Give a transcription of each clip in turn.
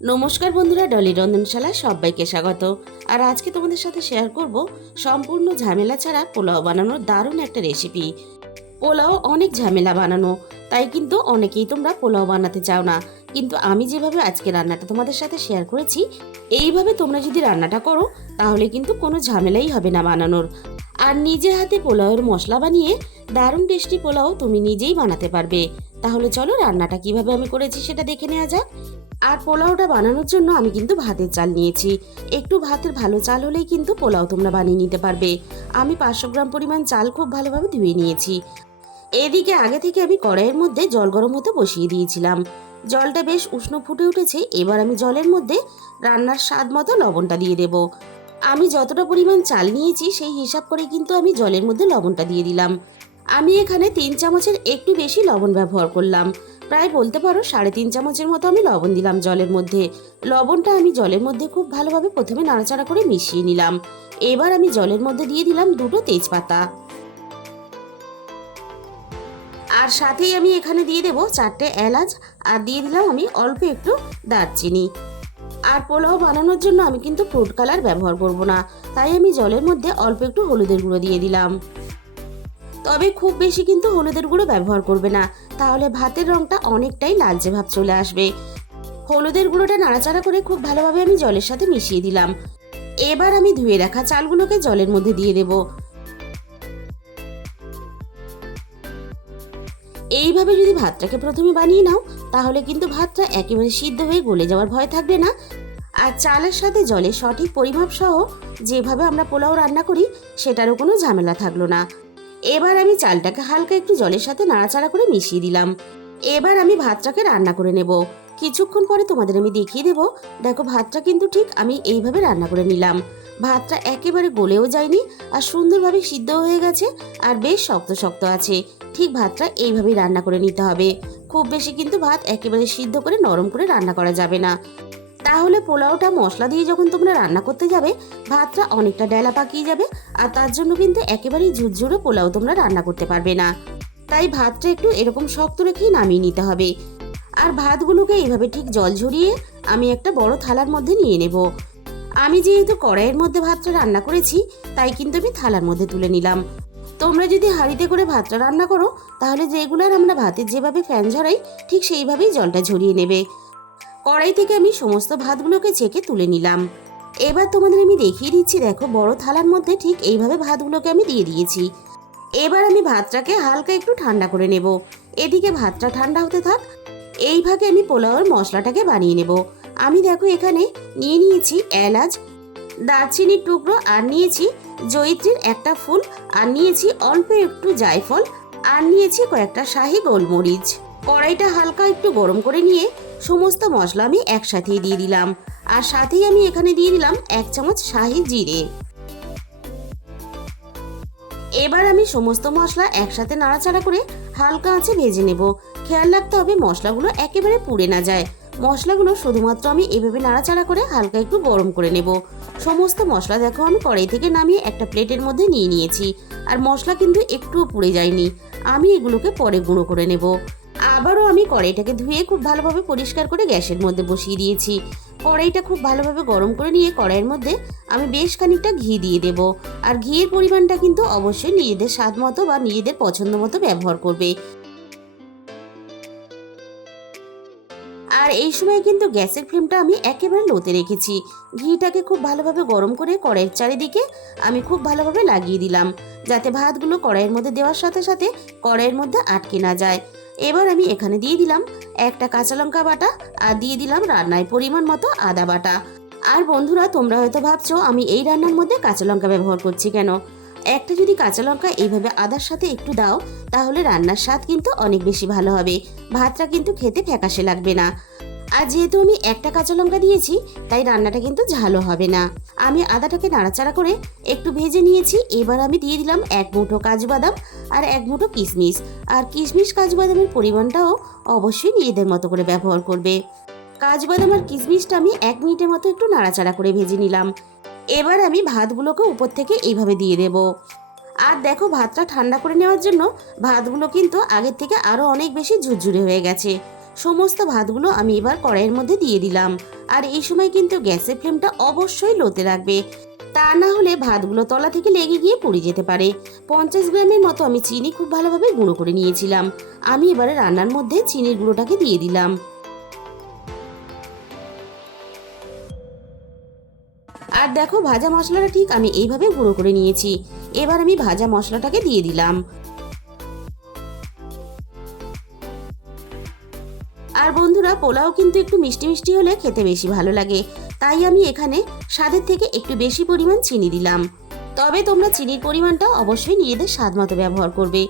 নমস্কার বন্ধুরা, ডলি রন্ধনশালা সবাইকে স্বাগত। আর আজকে তোমাদের সাথে শেয়ার করব সম্পূর্ণ ঝামেলা ছাড়া পোলাও বানানোর দারুণ একটা রেসিপি পোলাও অনেক ঝামেলা বানানো, তাই কিন্তু অনেকেই তোমরা পোলাও বানাতে চাও না। কিন্তু আমি যেভাবে আজকে রান্নাটা তোমাদের সাথে শেয়ার করেছি, এইভাবে তোমরা যদি রান্নাটা করো, তাহলে কিন্তু কোনো ঝামেলাই হবে না বানানোর। আর নিজে হাতে পোলাওয়ের মশলা বানিয়ে দারুণ টেস্টি পোলাও তুমি নিজেই বানাতে পারবে। তাহলে চলো রান্নাটা কীভাবে আমি করেছি সেটা দেখে নেওয়া যাক। আর পোলাওটা বানানোর জন্য আমি কিন্তু ভাতের চাল নিয়েছি। একটু ভাতের ভালো চাল হলেই কিন্তু পোলাও তোমরা বানিয়ে নিতে পারবে। আমি পাঁচশো গ্রাম পরিমাণ চাল খুব ভালোভাবে ধুয়ে নিয়েছি। এদিকে আগে থেকে আমি কড়াইয়ের মধ্যে জল গরম হতে বসিয়ে দিয়েছিলাম। জলটা বেশ উষ্ণ ফুটে উঠেছে, এবার আমি জলের মধ্যে রান্নার স্বাদ মতো লবণটা দিয়ে দেব। আমি যতটা পরিমাণ চাল নিয়েছি সেই হিসাব করে কিন্তু আমি জলের মধ্যে লবণটা দিয়ে দিলাম। আমি এখানে তিন চামচের একটু বেশি লবণ ব্যবহার করলাম। প্রায় বলতে পারো সাড়ে তিন চামচের মতো আমি লবণ দিলাম জলের মধ্যে। লবণটা আমি জলের মধ্যে খুব ভালোভাবে প্রথমে নাড়াচাড়া করে মিশিয়ে নিলাম। এবার আমি জলের মধ্যে দিয়ে দিলাম দুটো তেজপাতা। আর সাথেই আমি এখানে দিয়ে দেবো চারটে এলাচ, আর দিয়ে দিলাম আমি অল্প একটু দারচিনি। আর পোলাও বানানোর জন্য আমি কিন্তু ফুড কালার ব্যবহার করব না, তাই আমি জলের মধ্যে অল্প একটু হলুদের গুঁড়ো দিয়ে দিলাম। তবে খুব বেশি কিন্তু হলুদের গুঁড়ো ব্যবহার করবে না। তাহলে ভাতের রংটা অনেকটাই লালচে ভাব চলে আসবে। হলুদের গুঁড়োটা নাড়াচাড়া করে খুব ভালোভাবে আমি জলের সাথে মিশিয়ে দিলাম। এবার আমি ধুয়ে রাখা চালগুলোকে জলের মধ্যে দিয়ে দেব। এইভাবে যদি ভাতটাকে প্রথমে বানিয়ে নাও, তাহলে কিন্তু ভাতটা একেবারে সিদ্ধ হয়ে গলে যাওয়ার ভয় থাকবে না। আর চালের সাথে জলের সঠিক পরিমাপ সহ যেভাবে আমরা পোলাও রান্না করি, সেটারও কোনো ঝামেলা থাকল না। এবার আমি চালটাকে হালকা একটু জলের সাথে নাড়াচাড়া করে মিশিয়ে দিলাম। এবার আমি ভাতটাকে রান্না করে নেব। কিছুক্ষণ পরে তোমাদের আমি দেখিয়ে দেব। দেখো ভাতটা কিন্তু ঠিক আমি এইভাবে রান্না করে নিলাম। ভাতটা একেবারে গলেও যায়নি আর সুন্দরভাবে সিদ্ধ হয়ে গেছে আর বেশ শক্ত শক্ত আছে। ঠিক ভাতটা এইভাবেই রান্না করে নিতে হবে। খুব বেশি কিন্তু ভাত একেবারে সিদ্ধ করে নরম করে রান্না করা যাবে না। তাহলে পোলাওটা মশলা দিয়ে যখন তোমরা রান্না করতে যাবে, ভাতটা অনেকটা ডেলা পাকিয়ে যাবে আর তার জন্য কিন্তু একেবারেই ঝুরঝুরে পোলাও তোমরা রান্না করতে পারবে না। তাই ভাতটা একটু এরকম শক্ত রেখেই নামিয়ে নিতে হবে। আর ভাতগুলোকে এইভাবে ঠিক জল ঝরিয়ে আমি একটা বড় থালার মধ্যে নিয়ে নেব। আমি যেহেতু কড়াইয়ের মধ্যে ভাতটা রান্না করেছি, তাই কিন্তু আমি থালার মধ্যে তুলে নিলাম। তোমরা যদি হাঁড়িতে করে ভাতটা রান্না করো, তাহলে রেগুলার আমরা ভাতের যেভাবে ফ্যান ঝরাই, ঠিক সেইভাবেই জলটা ঝরিয়ে নেবে। কড়াই থেকে আমি সমস্ত ভাতগুলোকে ছেঁকে তুলে নিলাম। এবার তোমাদের আমি দেখিয়ে দিচ্ছি, দেখো বড় থালার মধ্যে ঠিক এইভাবে ভাতগুলোকে আমি দিয়ে দিয়েছি। এবার আমি ভাতটাকে হালকা একটু ঠান্ডা করে নেব। এদিকে ভাতটা ঠান্ডা হতে থাক, এই ভাগে আমি পোলাওয়ের মশলাটাকে বানিয়ে নেব। আমি দেখো এখানে নিয়ে নিয়েছি এলাচ, দারচিনির টুকরো আর নিয়েছি জয়িত্রীর একটা ফুল, আর নিয়েছি অল্প একটু জায়ফল, আর নিয়েছি কয়েকটা শাহি গোলমরিচ। কড়াইটা হালকা একটু গরম করে নিয়ে সমস্ত মশলা আমি একসাথেই দিয়ে দিলাম। আর সাথেই আমি এখানে দিয়ে দিলাম এক চামচ শাহি জিরে। এবার আমি সমস্ত মশলা একসাথে নাড়াচাড়া করে হালকা আঁচে ভেজে নেব। খেয়াল রাখতে হবে মশলাগুলো একেবারে পুড়ে না যায়। মশলাগুলো শুধুমাত্র আমি এভাবে নাড়াচাড়া করে হালকা একটু গরম করে নেব। সমস্ত মশলা দেখো আমি কড়াই থেকে নামিয়ে একটা প্লেটের মধ্যে নিয়ে নিয়েছি। আর মশলা কিন্তু একটুও পুড়ে যায়নি। আমি এগুলোকে পরে গুঁড়ো করে নেব। আবারও আমি কড়াইটাকে ধুয়ে খুব ভালোভাবে পরিষ্কার করে গ্যাসের মধ্যে বসিয়ে দিয়েছি। কড়াইটা খুব ভালোভাবে গরম করে নিয়ে কড়াইয়ের মধ্যে আমি বেশ খানিকটা ঘি দিয়ে দেব। আর ঘিয়ের পরিমাণটা কিন্তু অবশ্যই নিজেদের স্বাদ মতো বা নিজেদের পছন্দ মতো ব্যবহার করবে। আর এই সময় কিন্তু গ্যাসের ফ্লেমটা আমি একেবারে লোতে রেখেছি। ঘিটাকে খুব ভালোভাবে গরম করে কড়াইয়ের চারিদিকে আমি খুব ভালোভাবে লাগিয়ে দিলাম। যাতে ভাতগুলো কড়াইয়ের মধ্যে দেওয়ার সাথে সাথে কড়াইয়ের মধ্যে আটকে না যায়। এবার আমি এখানে দিয়ে দিলাম একটা কাঁচা লঙ্কা বাটা আর দিয়ে দিলাম রান্নায় পরিমাণ মতো আদা বাটা। আর বন্ধুরা, তোমরা হয়তো ভাবছ আমি এই রান্নার মধ্যে কাঁচা লঙ্কা ব্যবহার করছি কেন? একটা যদি কাঁচা লঙ্কা এইভাবে আদার সাথে একটু দাও, তাহলে রান্নার স্বাদ কিন্তু অনেক বেশি ভালো হবে। ভাতটা কিন্তু খেতে ফ্যাকাশে লাগবে না। আর যেহেতু আমি একটা কাঁচা লঙ্কা দিয়েছি, তাই রান্নাটা কিন্তু ঝালও হবে না। আমি আদাটাকে নাড়াচাড়া করে একটু ভেজে নিয়েছি। এবার আমি দিয়ে দিলাম এক মুঠো কাজু বাদাম আর এক মুঠো কিশমিশ। আর কিশমিশ কাজু বাদামের পরিমাণটাও অবশ্যই নিজেদের মতো করে ব্যবহার করবে। কাজু বাদাম আর কিশমিশটা আমি এক মিনিটের মতো একটু নাড়াচাড়া করে ভেজে নিলাম। এবার আমি ভাতগুলোকে উপর থেকে এইভাবে দিয়ে দেব। আর দেখো, ভাতটা ঠান্ডা করে নেওয়ার জন্য ভাতগুলো কিন্তু আগের থেকে আরও অনেক বেশি ঝুরঝুরে হয়ে গেছে। সমস্ত ভাতগুলো আমি এবার কড়াইয়ের মধ্যে দিয়ে দিলাম। আর এই সময় কিন্তু গ্যাসের ফ্লেমটা অবশ্যই লোতে রাখবে। তা না হলে ভাতগুলো তলা থেকে লেগে গিয়ে পুড়ে যেতে পারে। পঞ্চাশ গ্রামের মতো আমি চিনি খুব ভালোভাবে গুঁড়ো করে নিয়েছিলাম। আমি এবারে রান্নার মধ্যে চিনির গুঁড়োটাকে দিয়ে দিলাম। আর দেখো ভাজা মশলাটা ঠিক আমি এইভাবে গুঁড়ো করে নিয়েছি। এবার আমি ভাজা মশলাটাকে দিয়ে দিলাম। আর বন্ধুরা, পোলাও কিন্তু একটু মিষ্টি মিষ্টি হলে খেতে বেশি ভালো লাগে। তাই আমি এখানে স্বাদের থেকে একটু বেশি পরিমাণ চিনি দিলাম। তবে তোমরা চিনির পরিমাণটা অবশ্যই নিজেদের স্বাদ মতো ব্যবহার করবে।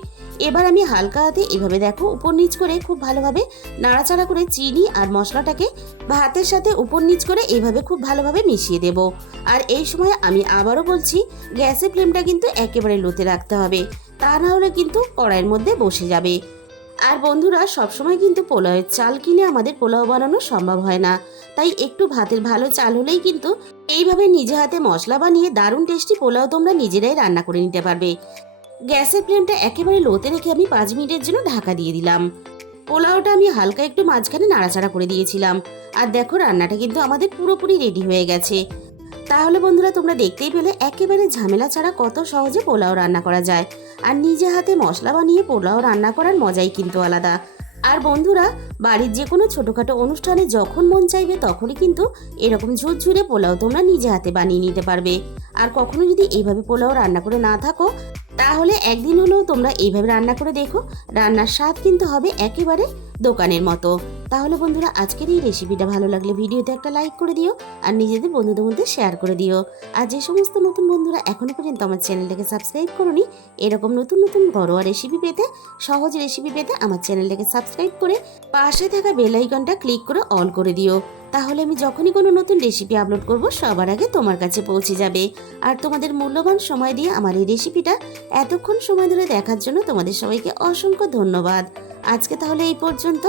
এবার আমি হালকা হাতে এভাবে দেখো, উপর নিচ করে খুব ভালোভাবে নাড়াচাড়া করে চিনি আর মশলাটাকে ভাতের সাথে উপর নিচ করে এইভাবে খুব ভালোভাবে মিশিয়ে দেব। আর এই সময় আমি আবারও বলছি, গ্যাসের ফ্লেমটা কিন্তু একেবারে লোতে রাখতে হবে। তা না হলে কিন্তু কড়াইয়ের মধ্যে বসে যাবে। আর বন্ধুরা, সবসময় কিন্তু পোলাওয়ের চাল কিনে আমাদের পোলাও বানানো সম্ভব হয় না। তাই একটু ভাতের ভালো চাল হলেই কিন্তু এইভাবে নিজে হাতে মশলা বানিয়ে দারুণ টেস্টি পোলাও তোমরা নিজেরাই রান্না করে নিতে পারবে। গ্যাসের ফ্লেমটা একেবারে লোতে রেখে আমি পাঁচ মিনিটের জন্য ঢাকা দিয়ে দিলাম। পোলাওটা আমি হালকা একটু মাঝখানে নাড়াচাড়া করে দিয়েছিলাম। আর দেখো, রান্নাটা কিন্তু আমাদের পুরোপুরি রেডি হয়ে গেছে। তাহলে বন্ধুরা, তোমরা দেখতেই পেলে, একেবারে ঝামেলা ছাড়া কত সহজে পোলাও রান্না করা যায়। আর নিজে হাতে মশলা বানিয়ে পোলাও রান্না করার মজাই কিন্তু আলাদা। আর বন্ধুরা, বাড়ির যে কোনো ছোটোখাটো অনুষ্ঠানে যখন মন চাইবে তখনই কিন্তু এরকম ঝুরঝুরে পোলাও তোমরা নিজে হাতে বানিয়ে নিতে পারবে। আর কখনো যদি এইভাবে পোলাও রান্না করে না থাকো তাহলে একদিন হলেও তোমরা এইভাবে রান্না করে দেখো। রান্নার স্বাদ কিন্তু হবে একেবারে দোকানের মতো। তাহলে বন্ধুরা, আজকের এই রেসিপিটা ভালো লাগলে ভিডিওতে একটা লাইক করে দিও আর নিজেদের বন্ধুদের মধ্যে শেয়ার করে দিও। আর যে সমস্ত নতুন বন্ধুরা এখনও পর্যন্ত আমার চ্যানেলটাকে সাবস্ক্রাইব করনি, এরকম নতুন নতুন ঘরোয়া রেসিপি পেতে, সহজ রেসিপি পেতে আমার চ্যানেলটাকে সাবস্ক্রাইব করে পাশে থাকা বেল আইকনটা ক্লিক করে অল করে দিও। তাহলে আমি যখনই কোনো নতুন রেসিপি আপলোড করব, সবার আগে তোমার কাছে পৌঁছে যাবে। আর তোমাদের মূল্যবান সময় দিয়ে আমার এই রেসিপিটা এতক্ষণ সময় ধরে দেখার জন্য তোমাদের সবাইকে অসংখ্য ধন্যবাদ। আজকে তাহলে এই পর্যন্ত।